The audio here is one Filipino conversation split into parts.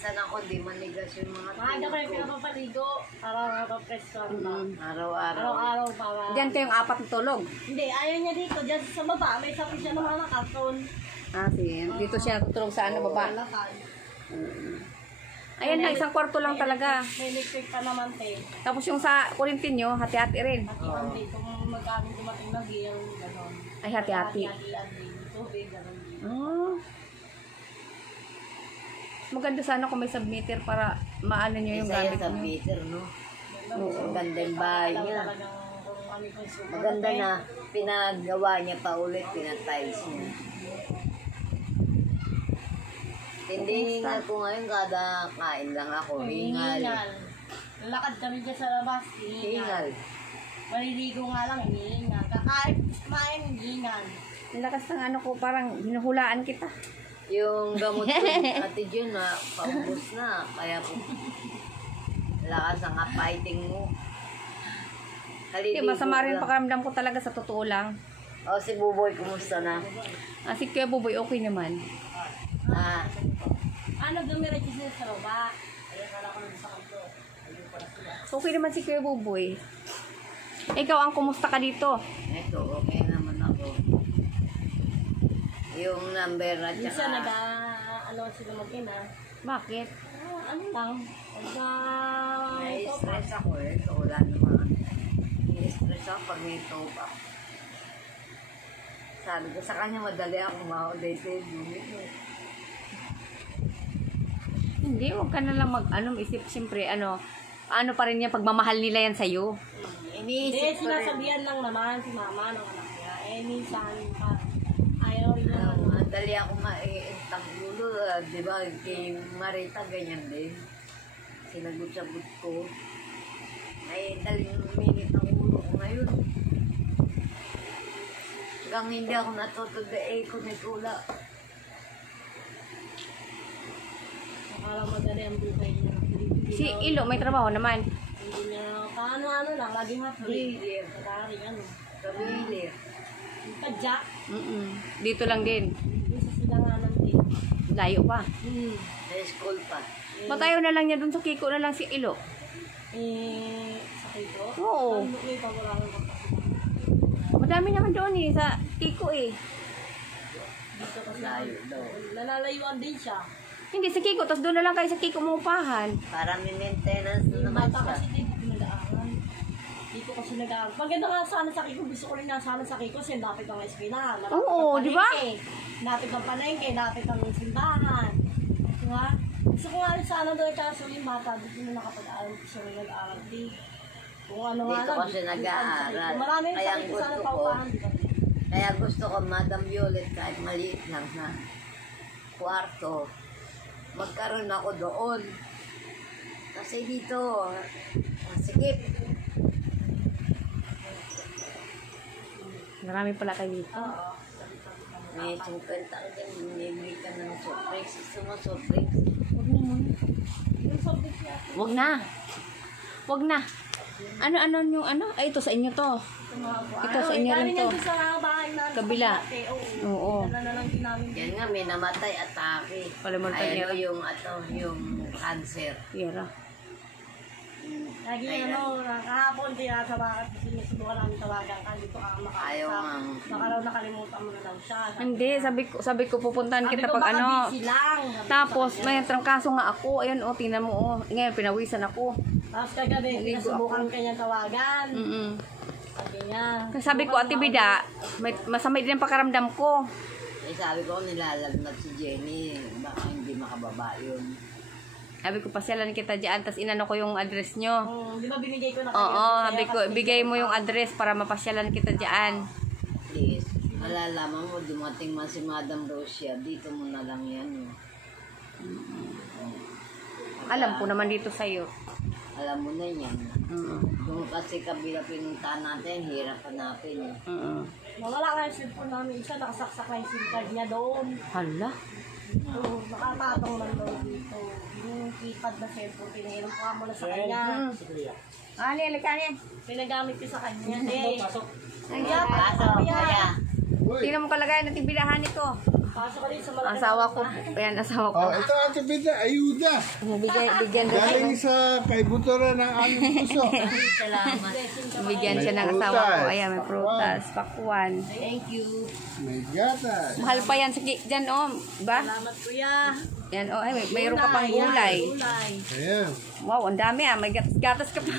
pinapawisan ako, di manigas yung mga Maaga ko yung pinapapaligo. Araw-araw presko. Araw-araw. Araw-araw para. Diyan kayong apat na tulog. Hindi, ayaw niya dito. Diyan sa baba, may sapi siya ng mga karton. Ah, sige. Dito siya natutulog sa ano, baba. Lakad. Ayan na, isang kwarto lang talaga. May electric pa naman, te. Tapos yung sa kurintin nyo, hati-hati rin. Hati-an din. Kung magkaming dumating na giyang gano'n. Ay, hati-hati. Hati-an din. Tubig, gano'n din. Ah. Maganda sana kung may submeter para maano nyo yung Isa gamit yan sa nyo. meter, no? Ang ganda yung bahay niya. Maganda na. Pinagawa niya pa ulit, pinatiles niya. Hindi hingal ko ngayon, kada kain lang ako. Hingal. Lakad kami dyan sa labas. Hingal. Maliligo nga lang, hiningal. Kakain, kumain, hiningal. Ang lakas ng ano ko, parang hinuhulaan kita. Yung gamot ko, Ate Jun, paubos na. Kaya po, lakas ang fighting mo. Hindi, masama rin pakiramdam ko talaga sa totoo lang. O, si Buboy, kumusta na? Si Kuya Buboy, okay naman. Ano, dumiretso sila sa baba. Ay, akala ko lang sa kanto. Okay naman si Kuya Buboy. Ikaw, ang kumusta ka dito? Ito, okay naman ako. Yung number at Minsan saka... nag-ano sila mag-ina. Bakit? Ano lang. Nai-stress ako eh. So, wala naman. Nai-stress ako pag may top up. Sabi ko sa kanya, madali ako ma-updated. Hindi, huwag ka na lang mag-isip. Siyempre, ano pa rin yan, pagmamahal nila yan sa'yo. Hindi, Iniisip ko rin. sinasabihan lang naman si mama ng anak niya. Minsan, ayaw rin naman. Madali ako ma-intang ulo. Di ba, kay Marita, ganyan din. Sinagot-sagot ko. Ay, daling minit ang ulo ko ngayon. Hanggang hindi ako natutuday ko ni Tula. Akala madali ang buhay niya. Si Ilo, may trabaho naman. Hindi niya, paano-ano lang, laging hapli. Kataring ano. Kabili. Padya. Dito lang din. Yung sa silanganan din. Layo pa. Sa school pa. Ba't ayaw na lang niya dun sa Kiko na lang si Ilo? Sa Kiko? Oo. Ano may pagulangan ko pa. Madami naman doon sa Kiko eh. Dito kasi Layo daw. nalalayuan din siya. Hindi sa Kiko, tapos doon na lang kayo sa Kiko muupahan. Para may maintenance na Yung naman bata siya. kasi dito pinag-aaral. Dito kasi nag-aaral. Maganda nga sana sa Kiko. Gusto ko rin nga sana sa Kiko kasi lapit ang eskwela. Oo, di ba? Lapit ang palengke, lapit ang simbahan. Di ba? Gusto ko nga rin sana doon kaso yung bata. Dito na nakapag-aaral. Gusto rin nag-aaral dito. Kung ano nga Dito lang, kasi nag-aaral. Maraming Kaya sakit sana gusto ko, paupahan. kaya gusto ko, Madam Violet, kahit maliit lang na kwarto, magkaroon ako doon. Kasi dito, masikip. Marami pala kayo dito. Oo. May 50 ka dyan, binibili ka ng surprise. Gusto mo surprise? Huwag na muna. Yung subject niya. Huwag na. Huwag na. Ano yung ano? Ay, ito sa inyo to. Ito sa inyo rin to. Galing sa bahay na. Kabila. Oo. Dala na lang din namin. Yan nga, may namatay, atake. Palamuntan niya. Yung cancer. Yera. Lagi ano, kahapon kaya sa bakit sinusubukan namin tawagan ka dito ka Ayaw nga. Baka raw nakalimutan mo na lang siya. Hindi, sabi ko pupuntahan kita pag ano. busy lang. Tapos, may trangkaso nga ako. Ayun, tingnan mo, Ngayon, pinawisan ako. Tapos kagabi, Naligo sinusubukan kanya tawagan. Sabi niya. Sabi ko, Ate Bida, masama din ang pakaramdam ko. Eh, sabi ko, nilalagnat si Jenny. Baka hindi makababa yun. Sabi ko, pasyalan kita dyan, tapos inano ko yung address nyo. Di ba binigay ko na Oo, sabi ko, bigay mo yung address para mapasyalan kita dyan. Please, malalaman mo, dumating man si Madam Rosia, dito mo na lang yan. Alam ko naman dito sa'yo. Alam mo na yan. Kung kasi kabila pinuntahan natin, hirap hanapin. Nawala nga yung cellphone namin. Isa nakasaksak na yung SIM card niya doon. Hala. Oo, nakapatong lang daw dito. Yung keypad na cellphone, pinahiram ko nga muna sa kanya. Ali, alikanin. Pinagamit ko sa kanya. Pasok. Ay, Pasok, kaya. tingnan mo kalagayan ng tibilahan nito. Pasok ka rin sa malaking Asawa ko. Ayan, asawa ko. Oh, ito Ate Bida, ayuda. Bigyan rin Galing sa kaibuturan ng aming puso. Salamat. Bigyan siya ng asawa ko. Ayan, may prutas, pakwan. Thank you. May gatas. Mahal pa yan sa dyan, oh. Ba? Salamat kuya. Yan, oh. Ay, mayroon ka pang gulay. Gulay. Ayan. Wow, ang dami ah. May gatas ka pa.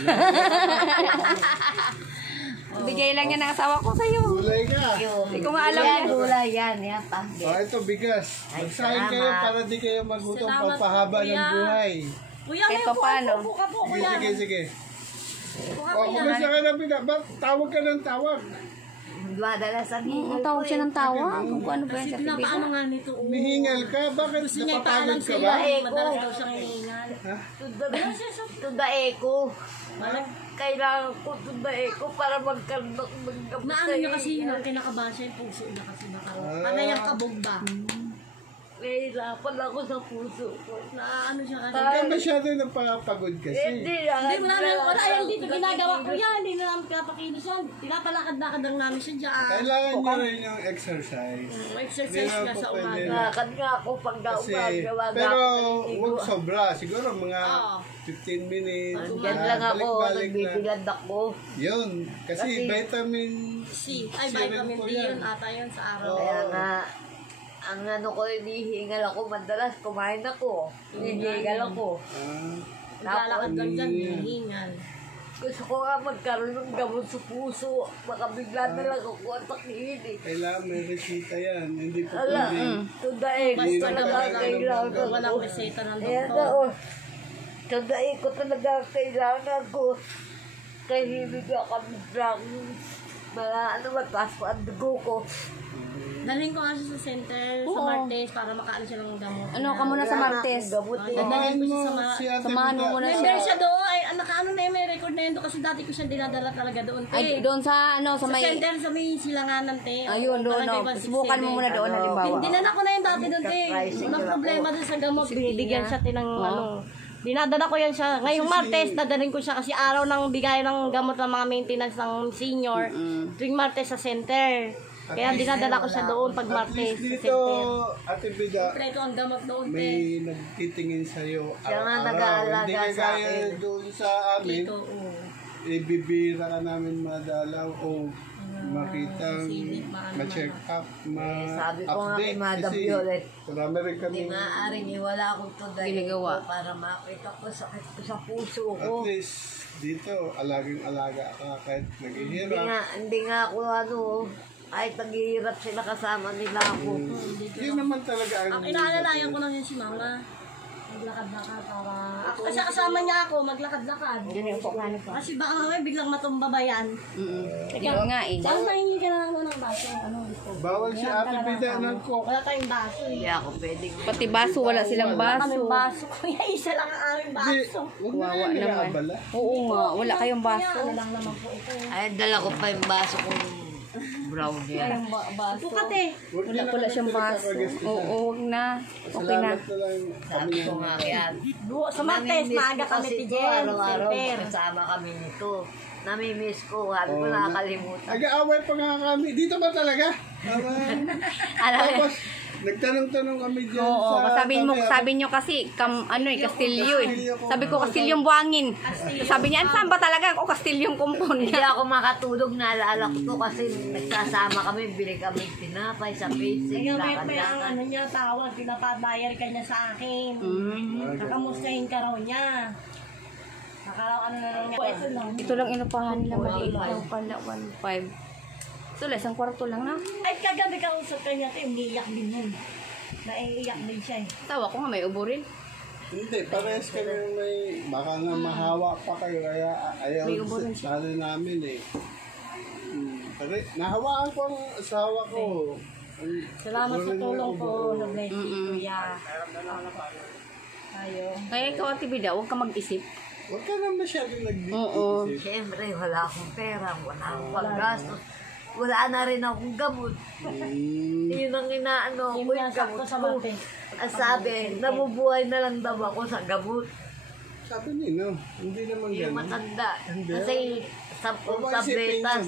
Bigay lang yan ng asawa ko sa'yo. Gulay ka. Hindi ko nga alam Yan, yan. gulay yan. Yan, pambit. Oh, ito bigas. Magsahin kayo para di kayo magutom Salamat, pagpahaba ng kuya. buhay. Kuya, may Ito paano? upo ka po Sige, kuya. sige, sige. Upo ka Oh, kuya. kumusta ka na Bida? Ba't tawag ka ng tawag? Dumadala sa Ang tawag siya ng tawag. Kung ano ba yan Kasi sa TV. pinapaano nga nito. Mihingal ka? Bakit Gusto niya napapagod ipaalam ka sa'yo. ba? Madalas daw siyang hihingal. Tunda Eco. Kailangan ko tunda Eco para magkaroon ng gamot Naano niya kasi yun ang kinakabasa yung puso niya kasi nakaroon. Panay ang kabog ba? Nahihirapan ako sa puso ko. Naano siya kasi. Hindi masyado napapagod kasi. Hindi lang. Hindi mo namin, wala yan dito ginagawa ko yan. Hindi na namin pinapakinis yan. Pinapalakad-lakad lang namin siya dyan. Kailangan nyo rin yung exercise. Exercise Hindi ka na sa po pwede umaga. na. Lakad nga ako pag Kasi, gawa pero ako. huwag sobra. Siguro mga Oo. 15 minutes. Diyan lang ako. Balik-balik na. Nagbibilad ako. Yun. Kasi vitamin C. Ay, C rin vitamin po D yan. yun ata yun sa araw. Oo. Kaya nga, ang ano ko, hinihingal ako madalas. Kumain ako. Hinihingal ako. Naglalakad lang dyan, hihingal. Gusto ko nga magkaroon ng gamot sa puso. Baka bigla na lang ako at takihin eh. Kailangan may resita yan. Hindi po Ala, pwede. tunda Eco Basta talaga kailangan ko. walang reseta ng Ayan na doktor. oh. Tunda Eco talaga kailangan ko. Kaya hindi ka biglang ano mataas pa ang dugo ko. Dalhin ko nga siya sa center, sa Oo. Martes, para makaano siya ng gamot. Ano ka muna sa Martes? Gamot eh. Samahan ko siya mo sa mga- si Ate Samahan mo Bida. muna Member siya doon, ay nakaano na yun, may record na yun doon kasi dati ko siya dinadala talaga doon. Ay, doon sa ano, sa Sa may... center, sa may silanganan, te. Ayun, doon, no. Subukan mo muna doon, halimbawa. Dinala ko na yun dati doon, te. Walang problema doon sa gamot. Binibigyan siya, te, ng ano. Dinadala ko yan siya. Ngayong Martes, dadalhin ko siya kasi araw ng bigay ng gamot ng mga maintenance ng senior. Tuwing Martes sa center. Kaya dinadala ko siya doon pag At Martes least sa dito, center. Ate Bida, Kompleto ang gamot doon, te. may nagtitingin sa'yo Siya nga araw-araw. nag-aalaga Hindi sa kagaya akin. doon sa amin. Dito, oo. Ibibira ka namin madalaw o makitang silip, maano ma-check up, Sabi ko nga kay ma-update. Madam Kasi Violet, marami rin kami. hindi maaaring wala akong tunda Ginagawa. Eco para makita ko sakit ko sa puso At ko. least dito, alagang-alaga ka kahit naghihirap. Hindi nga ako ano, kahit naghihirap sila kasama nila ako. Yun naman talaga Ang inaalalayan ko lang yun si mama. Maglakad-lakad para... Kasi kasama niya ako, maglakad-lakad. Yun yung upuan ko. Kasi baka mamaya biglang matumba ba yan? Yun nga eh. Saan mahingi ka na ng baso? Ano gusto? Bawal si Ate Bida ng coke. Wala tayong baso eh. Hindi ako pwedeng Pati baso, wala silang Wala kaming baso. baso. Kuya, isa lang ang aming Hindi, baso. huwag na Wawa yung naman. nakaabala. Oo nga, wala kayong baso. Ano lang naman po ito. Ay, dala ko pa yung baso kong brown yan. Baso. Pukat eh. Huwag Wala na pala kami siyang baso. pinagkakagustuhan. Oo, wag na. Okay na. Salamat na lang kami Sabi ko nga kaya. Sa Martes, maaga kami Kasi ti Jen. araw-araw Center. kasama kami nito. Namimiss ko. Sabi ko nakakalimutan. Nag-aaway pa nga kami. Dito ba talaga? Alam mo, Tapos, nagtanong-tanong kami dyan oo, sa... sabi nyo kasi, ano eh, Castillo eh. Sabi ko, Castilyong buhangin. Sabi niya, saan ba talaga? O, Castilyong kumpon Hindi niya. ako makatulog. Naalala ko to kasi nagsasama kami. Bili kami tinapay sa pizza. Ngayon may ang ano niya tawag, pinapabayar ka niya sa akin. Kakamustahin ka raw niya. Nakaraw ano na lang niya. Ito lang. Ito lang inupahan nila, maliit lang pala, 1.5. So, isang kwarto lang na. Ay, kagabi kausap ka niya, umiiyak din yun. Naiiyak din siya eh. Tawa ko nga, may ubo rin. Hindi, parehas kami may... Baka nga mahawa pa kayo, kaya ayaw May ubo rin salo namin eh. Nahawaan ko ang asawa ko. Salamat sa tulong ko. Na-bless you, kuya. Tayo. Kaya ikaw, Ate Bida, huwag ka mag-isip. Huwag ka na masyadong Oo. nag-isip. Siyempre, wala akong pera. Wala akong paggastos. Wala na rin akong gamot. Yun ang inaano ko Yung yung nasa gamot ko sa ko. Martes. Ang sabi, nabubuhay na lang daw ako sa gamot. Sabi niyo, no? Hindi naman Yung ganun. matanda. Hindi. Kasi 10 Huwag mo isipin tabletas. yun.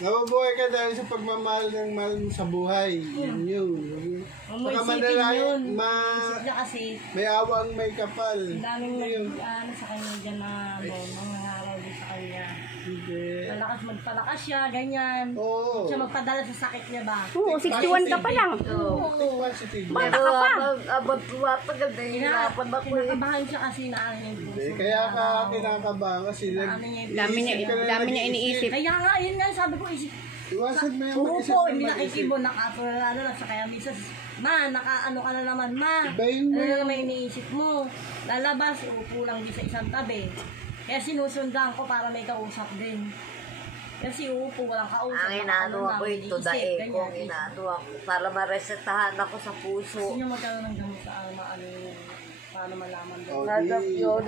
Nabubuhay ka dahil sa pagmamahal ng mahal mo sa buhay. Yun yun. Huwag mo Saka isipin yun. Isip niya kasi, may awa ang may kapal. ang daming nag-ano sa kanya dyan na nangangaral din sa kanya. Hindi. Malakas magpalakas siya, ganyan. Oo. Siya magpadala sa sakit niya ba? Oo, 61 ka pa lang. Positive. Bata ka pa. Abot tumatagal na hirapan ako eh. Kinakabahan siya kasi na ano yung puso. Hindi, kaya ka kinakabahan kasi Ano niya yung Dami niya iniisip. Kaya nga, yun nga sabi ko, isip. iwasan mo yung Oo mag-isip po, ng hindi mag-isip. nakikibo, nakaano lang sa kaya misas. Ma, nakaano ka na naman, ma. Ibahin mo. Ano naman iniisip mo? Lalabas, upo lang din sa isang tabi. Kaya sinusundan ko para may kausap din. Kasi uupo, walang kausap. Ang inaano ako lang, ito, iniisip, dae ganyan. kong inaano ako para maresetahan ako sa puso. Gusto niya magkaroon ng gamot sa alma, ano yung paano malaman doon. Oh, Nadap di. yun,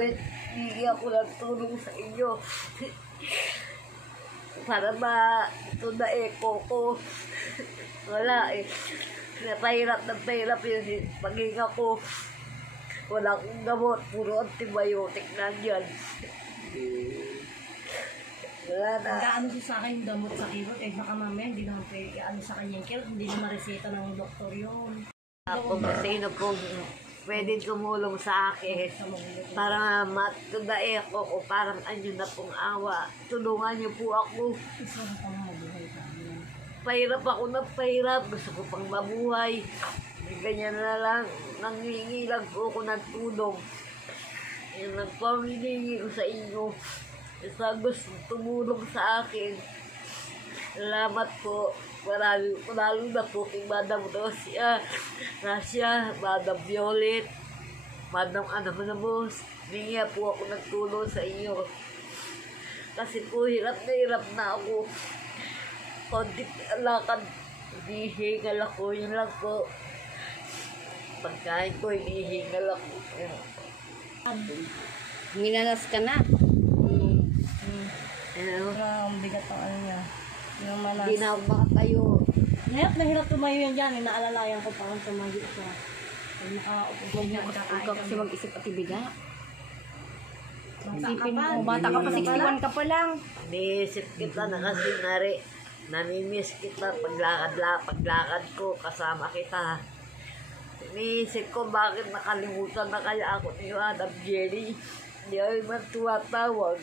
hindi ako nagtulong sa inyo. Para matunae ko. Wala eh. Napahirap yun. Paghinga ko, wala akong gamot. Puro antibiotic na dyan. Wala na. Nag-ano siya sa akin yung gamot sa kirot, eh baka mamaya hindi naman pwede ano sa kanya yung kirot, hindi naman reseta ng doktor yun. Kung sino pong pwede tumulong sa akin para matunae ako o parang anyo na pong awa. Tulungan niyo po ako. Gusto ko pang mabuhay sa amin. Pahirap ako na pahirap. Gusto ko pang mabuhay. Ganyan na lang. Nangingi lang po ako ng tulong. Yan lang po ang hiningi ko sa inyo. Sa gusto tumulong sa akin. Salamat po. Lalo na po kay Madam Rosia, Madam Violet, Madam Anonymous. Hingi po ako ng tulong sa inyo. Kasi po hirap na ako. Konti lakad, hinihingal ako. Yun lang po. Pagkain ko, hinihingal ako. Minalas ka na. Ano? Ang bigat ang ano niya. Yung malas. Hindi na ako makatayo. Nahirap tumayo yan dyan. Inaalalayan ko pa kung tumayo siya. Pag nakaupo siya, Huwag ka kasi mag-isip at ibiga. Bata ka Isipin pa. mo, bata ka pa, 61 ka pa lang. Niisip kita na kasi namimiss kita paglakad ko, kasama kita. Niisip ko bakit nakalimutan na kaya ako ni Madam Jenny. Hindi ay man tuwatawag.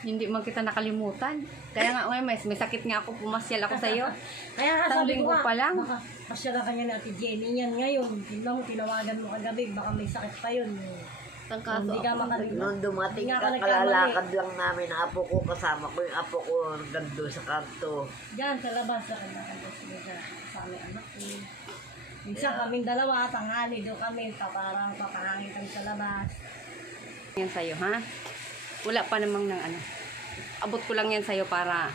Hindi mo kita nakalimutan. Kaya nga, may sakit nga ako, pumasyal ako sa'yo. Kaya nga Isang sabi ko linggo nga, pa lang. baka pasya na kanya ni Ate Jenny yan ngayon. Tingnan mo, tinawagan mo kagabi, baka may sakit pa yun. Ang kaso Hindi ka ako. makalimutan. Noon dumating Hindi nga ka, ako nagkamali. kalalakad lang namin ang apo ko. Kasama ko yung apo ko gando sa kanto. Diyan, sa labas, sa kanya sa aming anak ko. Minsan kaming dalawa, tanghali doon kami, parang papahangin kami sa labas. Yan sa'yo, ha? Wala pa namang ng ano. Abot ko lang yan sa'yo para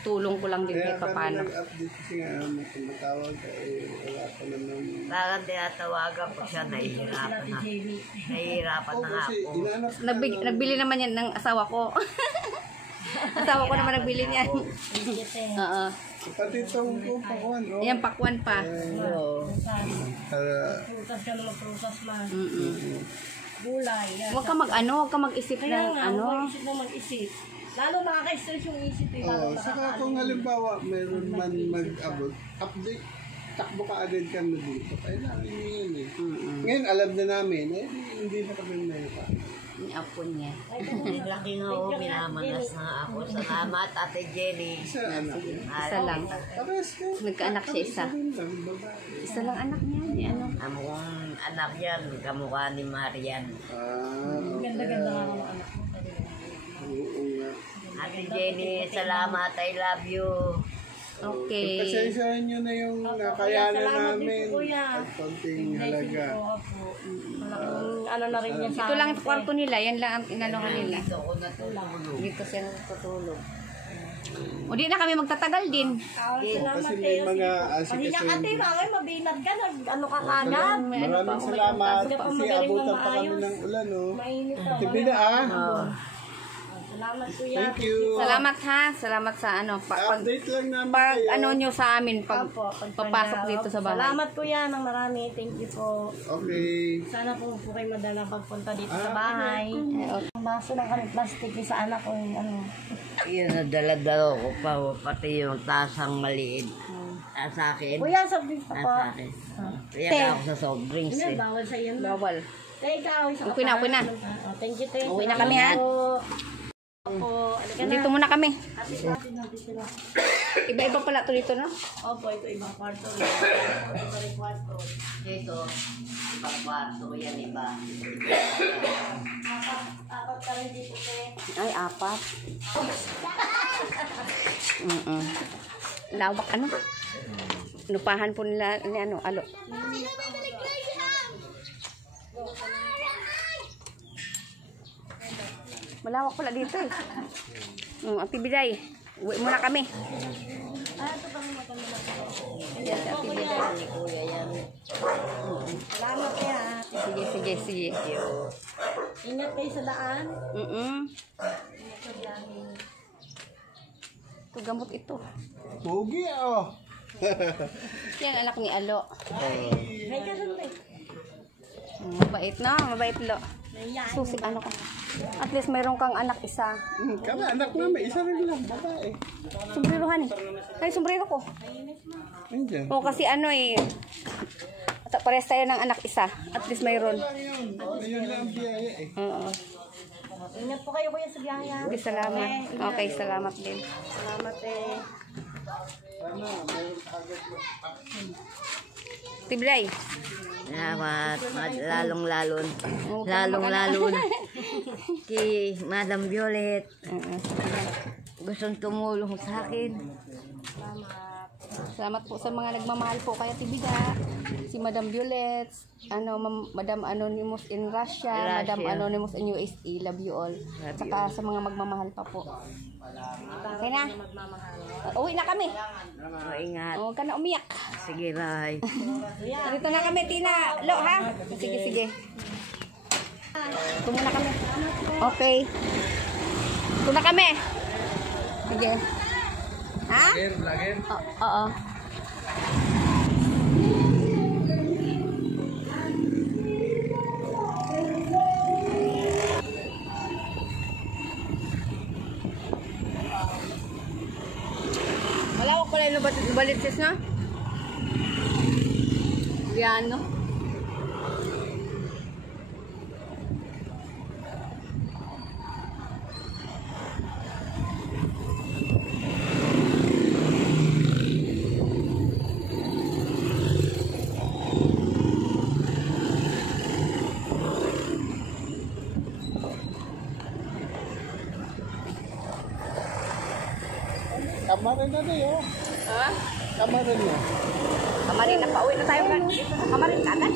tulong ko lang din Kaya kahit kami paano. nag-update kasi nga, tumatawag ka wala pa naman. Parang tinatawagan ko siya, Sila nahihirapan Ate na. Jenny. Nahihirapan Oo, na nga kasi ako. inaanap ka Nagbili naman yan ng asawa ko. Asawa ko naman nagbili niyan. Bigete. Oo. Pati itong pakuan, oh. Ayan, pakwan pa. Prutas ka na magprutas man. Mm-mm. Gulay. Yan. Huwag ka mag-isip Kaya ng nga, ano. mag-isip na mag-isip. Lalo nakaka-stress yung isip eh. Oh, Lalo saka kung halimbawa mayroon man mag-abot, update, takbo ka agad kami dito. Kailangan nyo yun eh. Ngayon alam na namin, hindi na kami mayroon. Yung apo niya. Laki nga ako, minamanas na ako. Salamat, Ate Jenny. Isa anak. Isa lang. Tapos ka. Nagkaanak siya isa. Lang, babae. Isa lang anak niya. Ni ano. Ang kong anak yan, kamukha ni Marian. Okay. Ganda-ganda nga ng anak mo. Oo nga. Ate Jenny, salamat. I love you. Okay. Pasensyahan nyo na yung nakayanan salamat din namin. po, kuya. At konting halaga. Malaking ano na rin yan sa Ito lang amin, ang kwarto nila. Yan lang ang inaluhan nila. Dito ako natulog. Dito siya natutulog. O di na kami magtatagal din. Salamat Kasi may mga Pahiya ka tayo, mamay, mabinat ka, ano ka Salam- kagad. Maraming salamat. Hindi pa Kasi magaling ng abutan pa kami maayos. ng ulan, oh. Mainit ka. Tibi na, ah. Salamat kuya. Thank you. Salamat ha. Salamat sa ano. Pag Update lang namin pag kayo. ano nyo sa amin. Pag Opo, papasok dito sa bahay. Salamat kuya ng marami. Thank you po. Okay. Sana po kayo madala pagpunta dito sa bahay. Ang baso lang kami plastic sa anak ko. Ano. Yun, nadala-dala ko pa, pati yung tasang maliit. Sa akin. Kuya, soft drinks pa po. Sa akin. Kaya ako sa soft drinks Ano, eh. bawal sa iyo. Bawal. Kaya ikaw, isa ka Okay na, pa. okay na. Oh, thank you, thank you. Uwi na kami, ha? Opo, alika na. Dito muna kami. Ate, natin sila. Iba-iba pala to dito, no? Opo, ito ibang kwarto. Ito rin kwarto. Ito, ibang kwarto ko yan, iba. Apat ka rin dito, te. Ay, 4. Lawak, ano? Lupahan po nila, ni ano, alo. Malawak pala dito eh. Ate Biday, uwi muna kami. Yes, Ate Biday. Ni Kuya yan. Salamat kaya. Sige, sige, sige. Ingat kayo sa daan. Ito, gamot ito. Pogi oh. Yan, anak ni Alo. May kasunod. Mabait na, mabait lo. Susi, ano ka? At least mayroon kang anak isa. Kami anak namin, isa rin lang, babae. Sombrerohan eh. Ay, sombrero ko. Andiyan. O, kasi ano eh. Parehas tayo ng anak isa. At least mayroon. Ayun lang ang biyaya eh. Oo. Ingat po kayo kuya sa biyahe. Okay, salamat. Okay, salamat din. Salamat eh. Tiblay. Salamat. Lalong-lalo na. Kay Madam Violet. Gustong tumulong sa akin. Salamat po sa mga nagmamahal po kaya Tibida. Si Madam Violet, Madam Anonymous in Russia, Madam Anonymous in USA, love you all. Saka sa mga magmamahal pa po. Okay na? Uwi na kami. Ingat. Huwag ka na umiyak. Sige, Ray. Dito na kami, Tina. Lo, ha? Sige, sige. Ito muna kami. Okay. Ito na kami. Sige. Ha? Vlogger. Oo. Malawak pala yung balitis na. Yan, no? Kamarin na rin oh. Ha? Kamarin na. Kamarin na, pauwi na tayo dito sa Kamarin agad.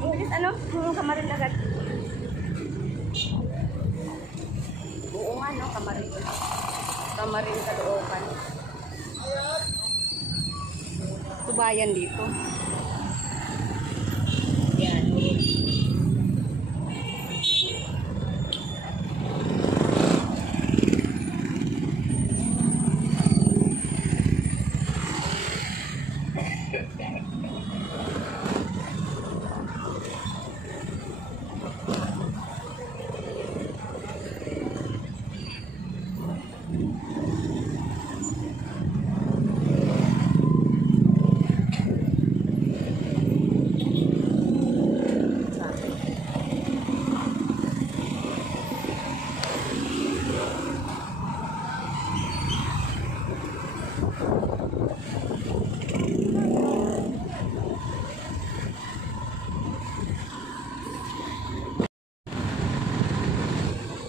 English ano? Kamarin agad. Oo nga no, Kamarin. Kamarin Caloocan. Tubayan dito. Yan.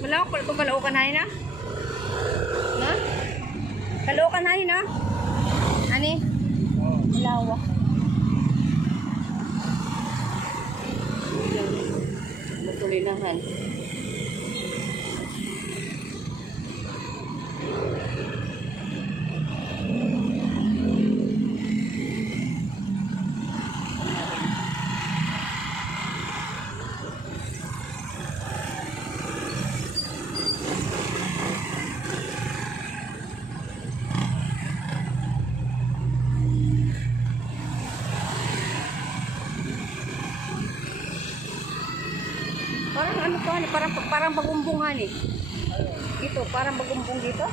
Malawak pala itong Caloocan na na? Na? Caloocan na? Ani? Malawak. Yan. Matulinahan. Parang ano to, parang pagumbungan eh. Ito, parang bagumpong dito.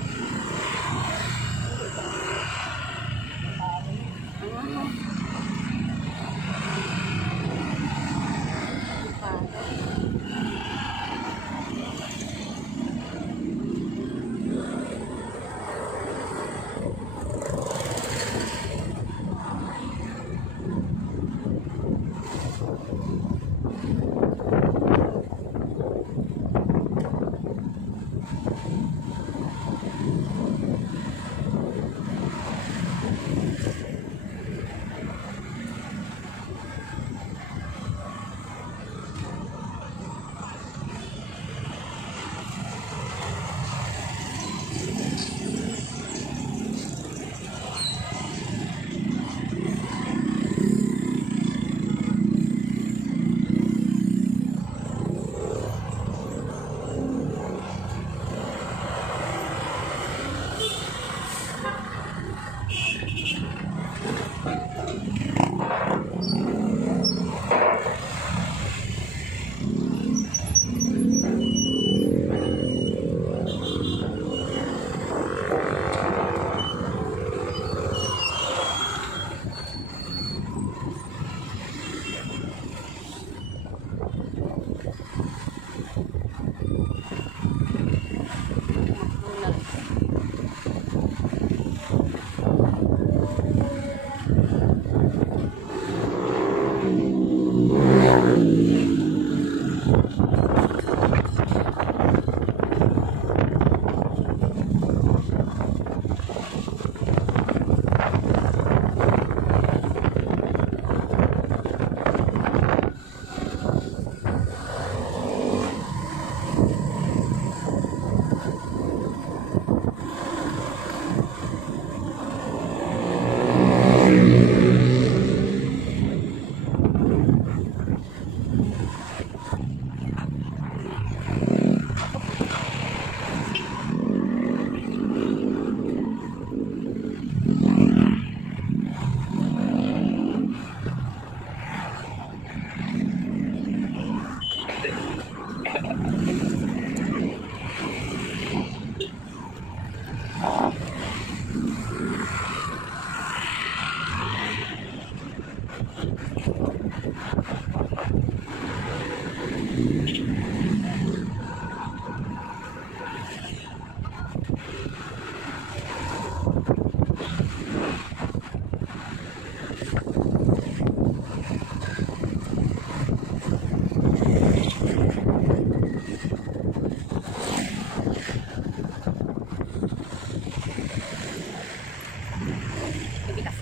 Tigas.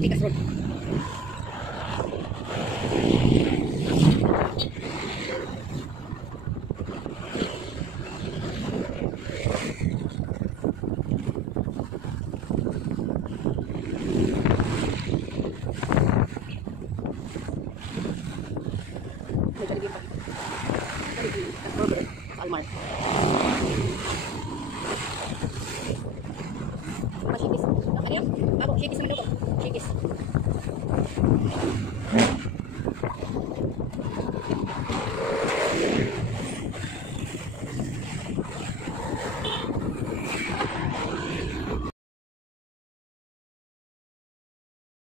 Tigas, Ron.